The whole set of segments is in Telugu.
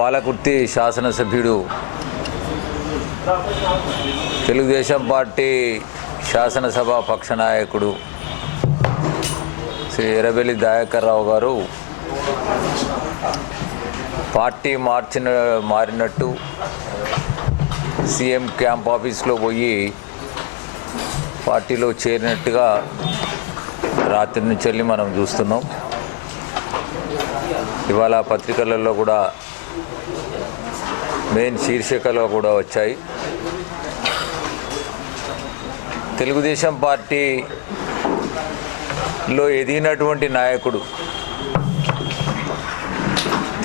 పాలకుర్తి శాసనసభ్యుడు తెలుగుదేశం పార్టీ శాసనసభ పక్ష నాయకుడు శ్రీ ఎర్రబెల్లి దయాకర్ రావు గారు పార్టీ మారినట్టు సీఎం క్యాంప్ ఆఫీస్లో పోయి పార్టీలో చేరినట్టుగా రాత్రి నుంచి వెళ్ళి మనం చూస్తున్నాం. ఇవాళ పత్రికలలో కూడా మెయిన్ శీర్షికలో కూడా వచ్చాయి. తెలుగుదేశం పార్టీలో ఎదిగినటువంటి నాయకుడు,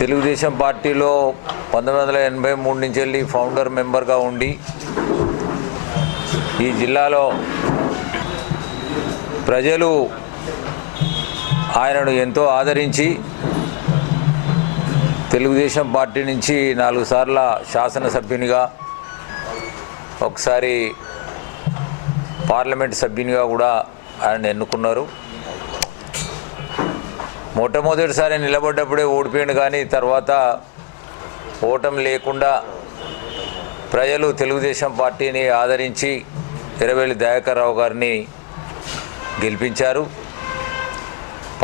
తెలుగుదేశం పార్టీలో 1983 నుంచి వెళ్ళి ఫౌండర్ మెంబర్గా ఉండి ఈ జిల్లాలో ప్రజలు ఆయనను ఎంతో ఆదరించి తెలుగుదేశం పార్టీ నుంచి 4 సార్ల శాసనసభ్యునిగా, ఒకసారి పార్లమెంట్ సభ్యునిగా కూడా ఆయన ఎన్నుకున్నారు. మొట్టమొదటిసారి నిలబడ్డప్పుడే ఓడిపోయాడు, కానీ తర్వాత ఓటమి లేకుండా ప్రజలు తెలుగుదేశం పార్టీని ఆదరించి ఎర్రబెల్లి దయాకర్ రావు గారిని గెలిపించారు.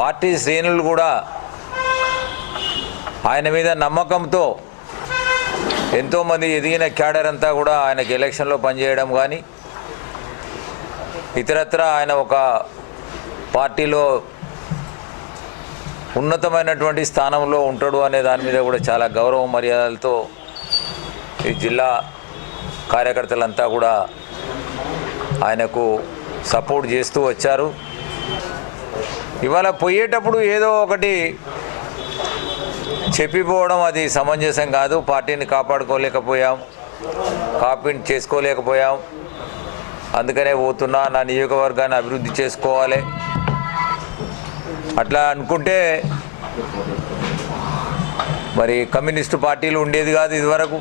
పార్టీ శ్రేణులు కూడా ఆయన మీద నమ్మకంతో ఎంతోమంది ఎదిగిన క్యాడర్ అంతా కూడా ఆయనకి ఎలక్షన్లో పనిచేయడం కానీ, ఇతరత్ర ఆయన ఒక పార్టీలో ఉన్నతమైనటువంటి స్థానంలో ఉంటాడు అనే దాని మీద కూడా చాలా గౌరవ మర్యాదలతో ఈ జిల్లా కార్యకర్తలంతా కూడా ఆయనకు సపోర్ట్ చేస్తూ వచ్చారు. ఇవాళ పోయేటప్పుడు ఏదో ఒకటి చెప్పిపోవడం అది సమంజసం కాదు. పార్టీని కాపాడుకోలేకపోయాం, చేసుకోలేకపోయాం, అందుకనే పోతున్నా, నా నియోజకవర్గాన్ని అభివృద్ధి చేసుకోవాలి అట్లా అనుకుంటే మరి కమ్యూనిస్టు పార్టీలు ఉండేది కాదు ఇదివరకు.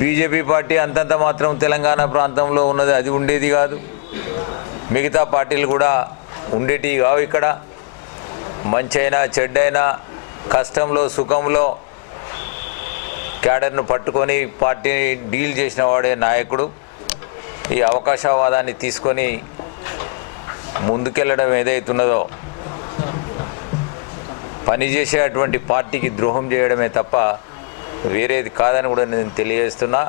బీజేపీ పార్టీ అంతంత మాత్రం తెలంగాణ ప్రాంతంలో ఉన్నది, అది ఉండేది కాదు. మిగతా పార్టీలు కూడా ఉండేటివి కావు. ఇక్కడ మంచైనా చెడ్డైనా, కష్టంలో సుఖంలో క్యాడర్ను పట్టుకొని పార్టీని డీల్ చేసిన వాడే నాయకుడు. ఈ అవకాశవాదాన్ని తీసుకొని ముందుకెళ్ళడం ఏదైతున్నదో పనిచేసేటువంటి పార్టీకి ద్రోహం చేయడమే తప్ప వేరేది కాదని కూడా నేను తెలియజేస్తున్నా.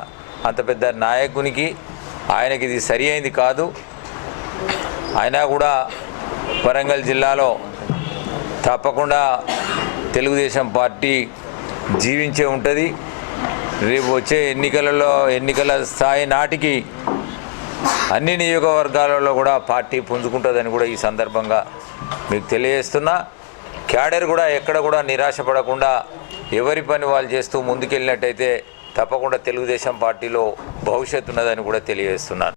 అంత పెద్ద నాయకునికి ఆయనకి ఇది సరి అయింది కాదు. అయినా కూడా వరంగల్ జిల్లాలో తప్పకుండా తెలుగుదేశం పార్టీ జీవించే ఉంటుంది. రేపు వచ్చే ఎన్నికల స్థాయి నాటికి అన్ని నియోజకవర్గాలలో కూడా పార్టీ పుంజుకుంటుందని కూడా ఈ సందర్భంగా మీకు తెలియజేస్తున్నా. క్యాడర్ కూడా ఎక్కడ కూడా నిరాశపడకుండా ఎవరి పని వాళ్ళు చేస్తూ ముందుకెళ్ళినట్టయితే తప్పకుండా తెలుగుదేశం పార్టీలో భవిష్యత్తు ఉన్నదని కూడా తెలియజేస్తున్నాను.